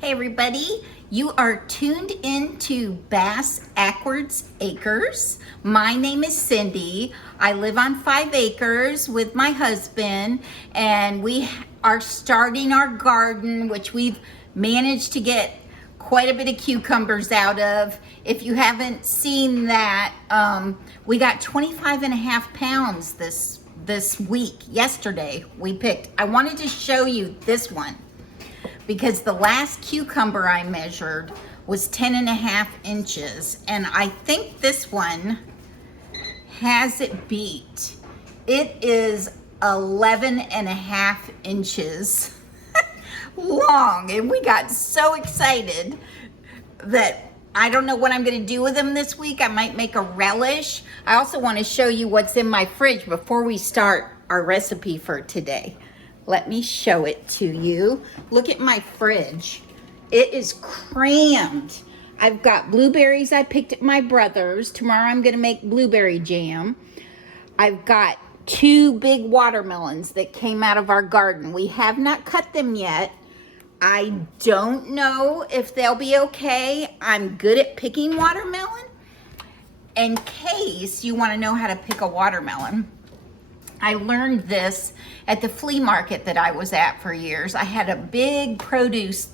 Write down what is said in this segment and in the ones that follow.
Hey everybody, you are tuned into Bass Ackwards Acres. My name is Cindy. I live on 5 acres with my husband, and we are starting our garden, which we've managed to get quite a bit of cucumbers out of. If you haven't seen that, we got 25.5 pounds this week. Yesterday we picked. I wanted to show you this one, because the last cucumber I measured was 10.5 inches, and I think this one has it beat. It is 11.5 inches long, and we got so excited that I don't know what I'm gonna do with them this week. I might make a relish. I also want to show you what's in my fridge before we start our recipe for today. Let me show it to you. Look at my fridge. It is crammed. I've got blueberries I picked at my brother's. Tomorrow I'm gonna make blueberry jam. I've got 2 big watermelons that came out of our garden. We have not cut them yet. I don't know if they'll be okay. I'm good at picking watermelon. In case you wanna know how to pick a watermelon, I learned this at the flea market that I was at for years. I had a big produce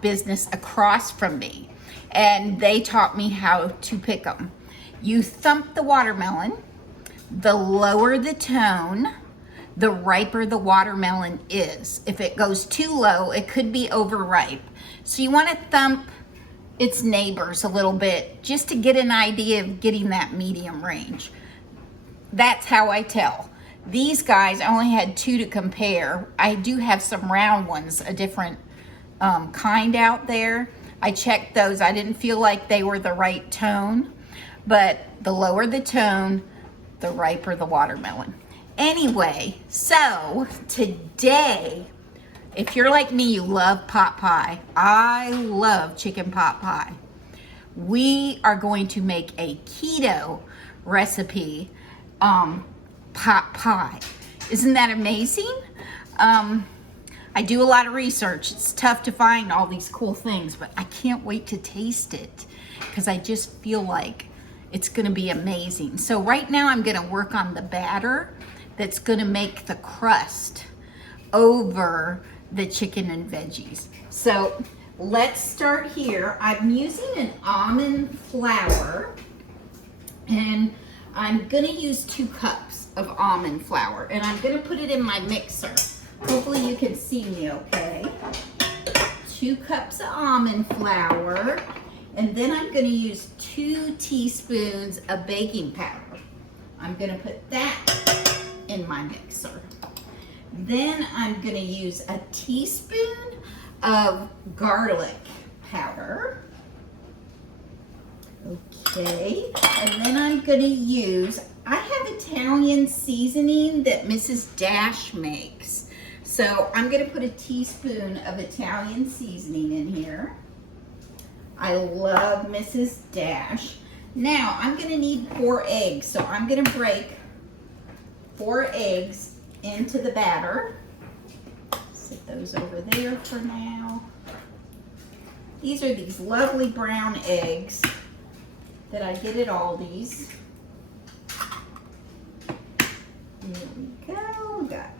business across from me, and they taught me how to pick them. You thump the watermelon. The lower the tone, the riper the watermelon is. If it goes too low, it could be overripe. So you want to thump its neighbors a little bit just to get an idea of getting that medium range. That's how I tell. These guys, I only had 2 to compare. I do have some round ones, a different kind out there. I checked those. I didn't feel like they were the right tone, but the lower the tone, the riper the watermelon. Anyway, so today, if you're like me, you love pot pie. I love chicken pot pie. We are going to make a keto recipe pot pie. Isn't that amazing? I do a lot of research. It's tough to find all these cool things, but I can't wait to taste it because I just feel like it's gonna be amazing. So right now I'm gonna work on the batter that's gonna make the crust over the chicken and veggies. So let's start here. I'm using an almond flour, and I'm gonna use 2 cups of almond flour, and I'm gonna put it in my mixer. Hopefully you can see me okay. 2 cups of almond flour, and then I'm gonna use 2 teaspoons of baking powder. I'm gonna put that in my mixer. Then I'm gonna use a teaspoon of garlic powder. Okay, and then I'm gonna use, I have Italian seasoning that Mrs. Dash makes. So I'm gonna put a teaspoon of Italian seasoning in here. I love Mrs. Dash. Now I'm gonna need 4 eggs, so I'm gonna break 4 eggs into the batter. Set those over there for now. These are these lovely brown eggs that I get at Aldi's. There we go. We got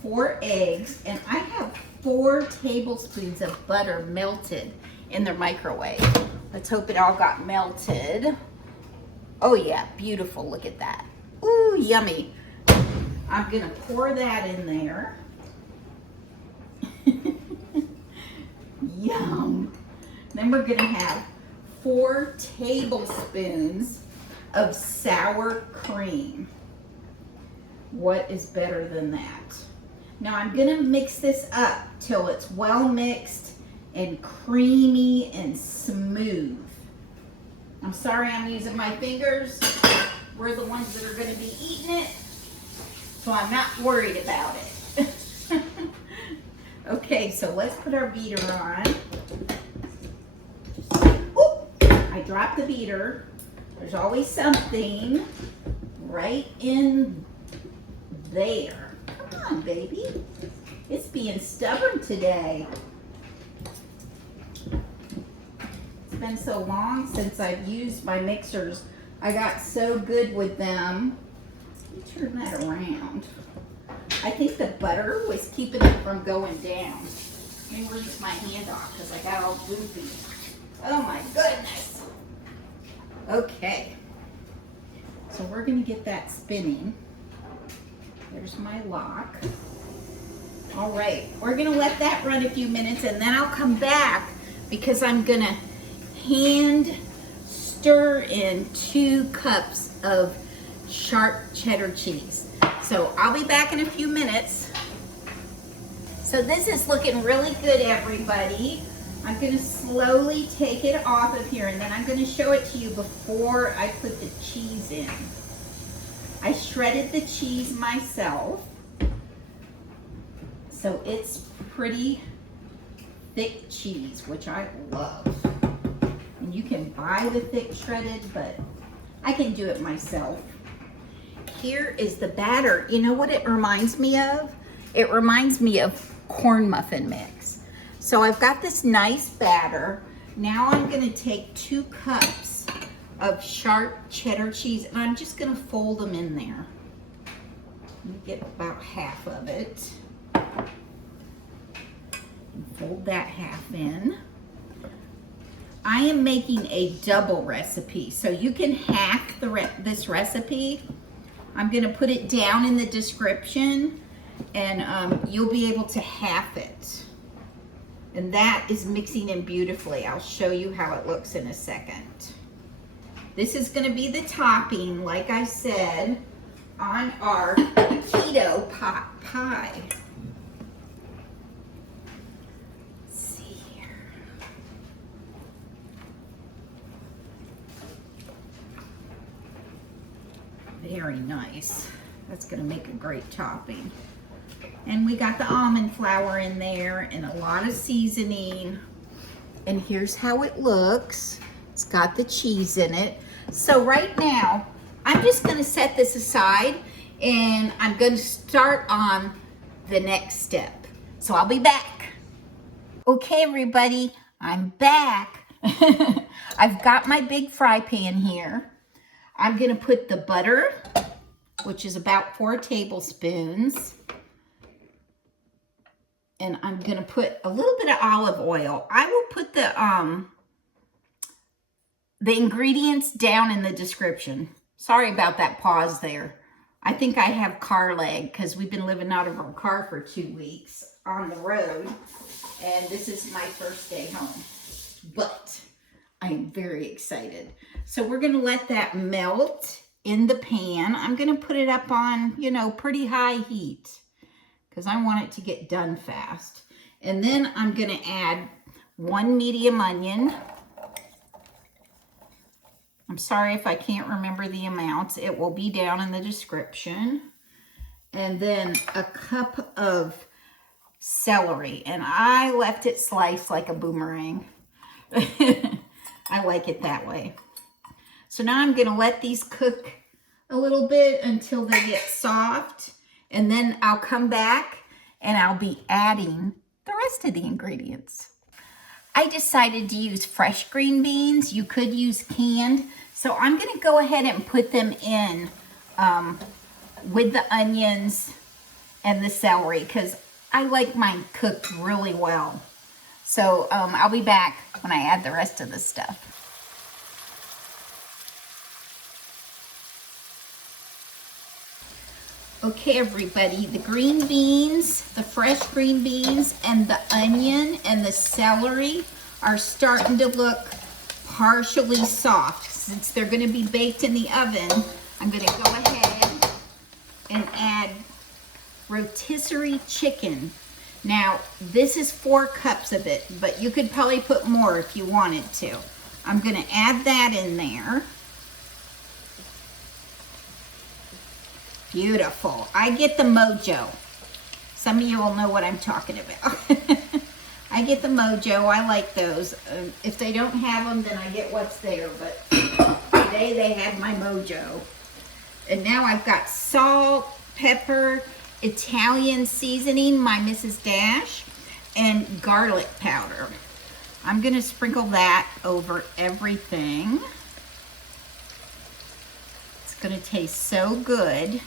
4 eggs, and I have 4 tablespoons of butter melted in the microwave. Let's hope it all got melted. Oh yeah, beautiful. Look at that. Ooh, yummy. I'm gonna pour that in there. Yum. Then we're gonna have 4 tablespoons of sour cream. What is better than that? Now I'm gonna mix this up till it's well mixed and creamy and smooth. I'm sorry I'm using my fingers. We're the ones that are gonna be eating it, so I'm not worried about it. Okay, so let's put our beater on. I dropped the beater. There's always something right in there. Come on, baby. It's being stubborn today. been so long since I've used my mixers. I got so good with them. Let me turn that around. I think the butter was keeping it from going down. Let me rinse my hand off because I got all goofy. Oh my goodness. Okay. So we're going to get that spinning. There's my lock. All right, we're gonna let that run a few minutes and then I'll come back because I'm gonna hand stir in 2 cups of sharp cheddar cheese. So I'll be back in a few minutes. So this is looking really good, everybody. I'm gonna slowly take it off of here and then I'm gonna show it to you before I put the cheese in. I shredded the cheese myself. So it's pretty thick cheese, which I love. And you can buy the thick shredded, but I can do it myself. Here is the batter. You know what it reminds me of? It reminds me of corn muffin mix. So I've got this nice batter. Now I'm gonna take 2 cups of sharp cheddar cheese and I'm just gonna fold them in there. Let me get about half of it. Fold that half in. I am making a double recipe, so you can hack this recipe. I'm gonna put it down in the description and you'll be able to half it. And that is mixing in beautifully. I'll show you how it looks in a second. This is gonna be the topping, like I said, on our keto pot pie. Very nice. That's gonna make a great topping. And we got the almond flour in there and a lot of seasoning. And here's how it looks. It's got the cheese in it. So right now, I'm just gonna set this aside and I'm gonna start on the next step. So I'll be back. Okay, everybody, I'm back. I've got my big fry pan here. I'm gonna put the butter, which is about 4 tablespoons. And I'm gonna put a little bit of olive oil. I will put the ingredients down in the description. Sorry about that pause there. I think I have car lag because we've been living out of our car for 2 weeks on the road. And this is my first day home. But I am very excited. So we're gonna let that melt in the pan. I'm gonna put it up on, you know, pretty high heat because I want it to get done fast. And then I'm gonna add 1 medium onion. I'm sorry if I can't remember the amounts. It will be down in the description. And then a cup of celery. And I left it sliced like a boomerang. I like it that way. So now I'm gonna let these cook a little bit until they get soft. And then I'll come back and I'll be adding the rest of the ingredients. I decided to use fresh green beans. You could use canned. So I'm gonna go ahead and put them in with the onions and the celery because I like mine cooked really well. So I'll be back when I add the rest of the stuff. Okay, everybody, the green beans, the fresh green beans, and the onion and the celery are starting to look partially soft. Since they're gonna be baked in the oven, I'm gonna go ahead and add rotisserie chicken. Now, this is 4 cups of it, but you could probably put more if you wanted to. I'm gonna add that in there. Beautiful. I get the mojo. Some of you will know what I'm talking about. I get the mojo. I like those. If they don't have them, then I get what's there. But today they had my mojo. And now I've got salt, pepper, Italian seasoning, my Mrs. Dash, and garlic powder. I'm gonna sprinkle that over everything. It's gonna taste so good.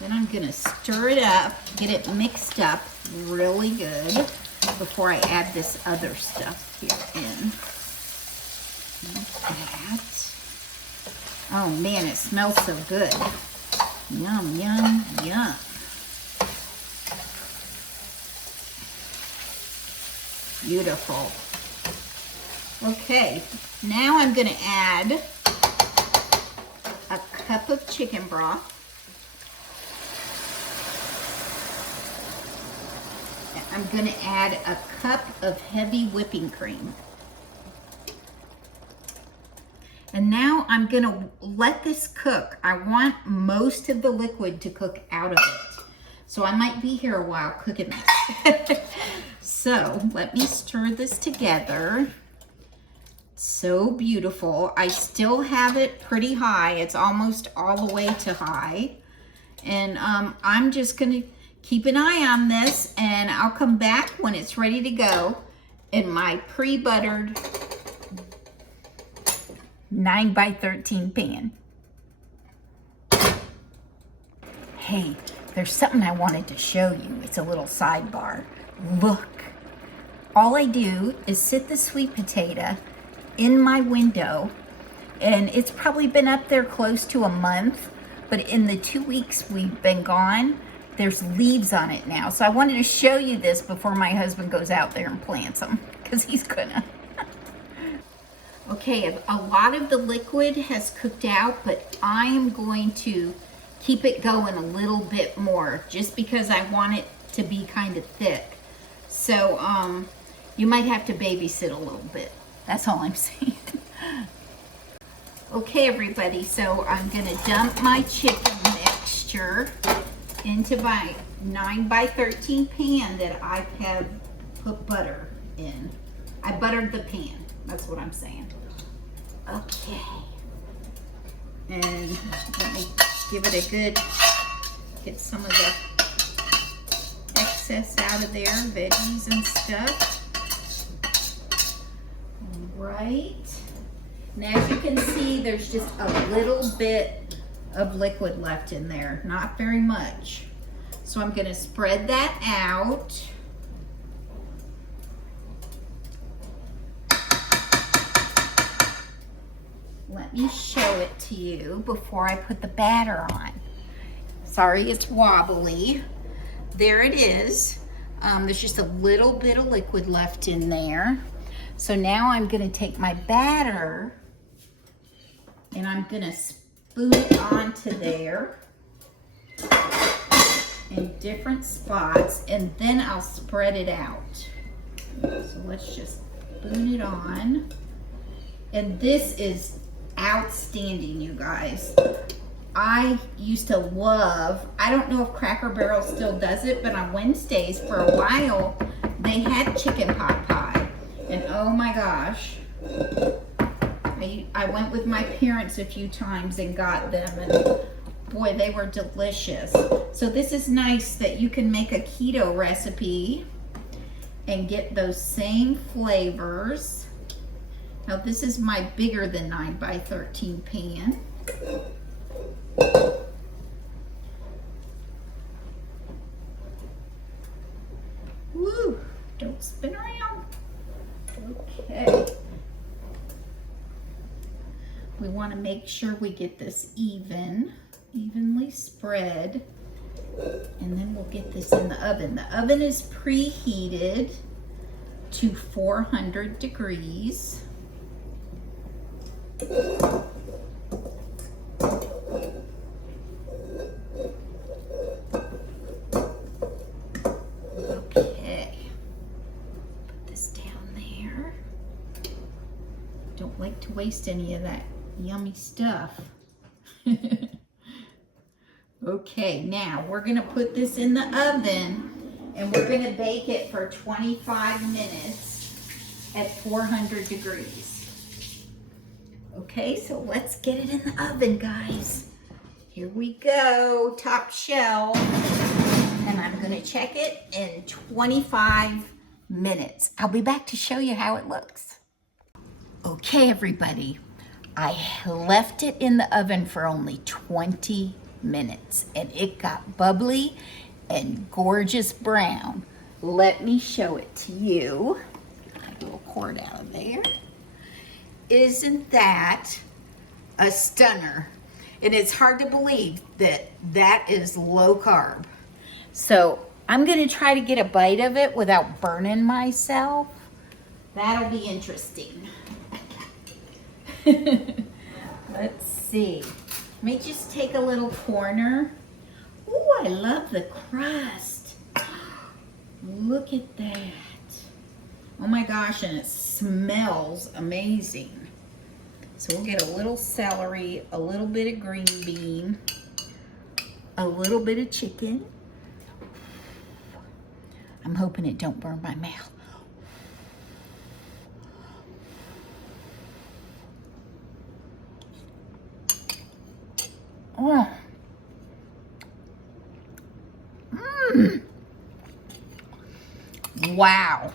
Then I'm gonna stir it up, get it mixed up really good before I add this other stuff here in. Like that. Oh man, it smells so good. Yum, yum, yum. Beautiful. Okay, now I'm gonna add a cup of chicken broth. I'm gonna add a cup of heavy whipping cream. And now I'm gonna let this cook. I want most of the liquid to cook out of it. So I might be here a while cooking this. So let me stir this together. So beautiful. I still have it pretty high. It's almost all the way to high. And I'm just gonna keep an eye on this, and I'll come back when it's ready to go in my pre-buttered 9x13 pan. Hey, there's something I wanted to show you. It's a little sidebar. Look, all I do is sit the sweet potato in my window, and it's probably been up there close to a month, but in the 2 weeks we've been gone, there's leaves on it now. So I wanted to show you this before my husband goes out there and plants them, because he's gonna. Okay, a lot of the liquid has cooked out, but I am going to keep it going a little bit more just because I want it to be kind of thick. So you might have to babysit a little bit. That's all I'm saying. Okay, everybody, so I'm gonna dump my chicken mixture into my 9x13 pan that I have put butter in. I buttered the pan, that's what I'm saying. Okay. And let me give it a good, get some of the excess out of there, veggies and stuff. All right. And as you can see, there's just a little bit of liquid left in there, not very much. So I'm gonna spread that out. Let me show it to you before I put the batter on. Sorry, it's wobbly. There it is. There's just a little bit of liquid left in there. So now I'm gonna take my batter and I'm gonna spoon it onto there in different spots, and then I'll spread it out. So let's just spoon it on. And this is outstanding, you guys. I used to love, I don't know if Cracker Barrel still does it, but on Wednesdays for a while, they had chicken pot pie. And oh my gosh, I went with my parents a few times and got them, and boy, they were delicious. So this is nice that you can make a keto recipe and get those same flavors. Now this is my bigger than 9x13 pan. Woo, don't spin around. Okay. We want to make sure we get this evenly spread, and then we'll get this in the oven. The oven is preheated to 400 degrees. Okay, put this down there. Don't like to waste any of that yummy stuff. Okay, now we're gonna put this in the oven and we're gonna bake it for 25 minutes at 400 degrees. Okay, so let's get it in the oven, guys. Here we go, top shelf. And I'm gonna check it in 25 minutes. I'll be back to show you how it looks. Okay, everybody, I left it in the oven for only 20 minutes and it got bubbly and gorgeous brown. Let me show it to you. I do a cord out of there. Isn't that a stunner? And it's hard to believe that that is low carb. So I'm gonna try to get a bite of it without burning myself. That'll be interesting. Let's see. Let me just take a little corner. Ooh, I love the crust. Look at that. Oh my gosh, and it smells amazing. So we'll get a little celery, a little bit of green bean, a little bit of chicken. I'm hoping it don't burn my mouth. Oh. Wow.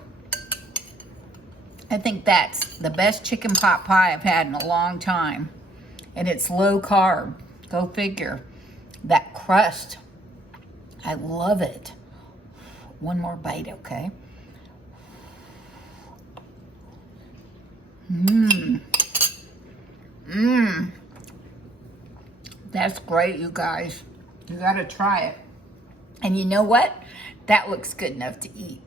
I think that's the best chicken pot pie I've had in a long time. And it's low carb. Go figure. That crust, I love it. One more bite, okay? That's great, you guys. You gotta try it. And you know what? That looks good enough to eat.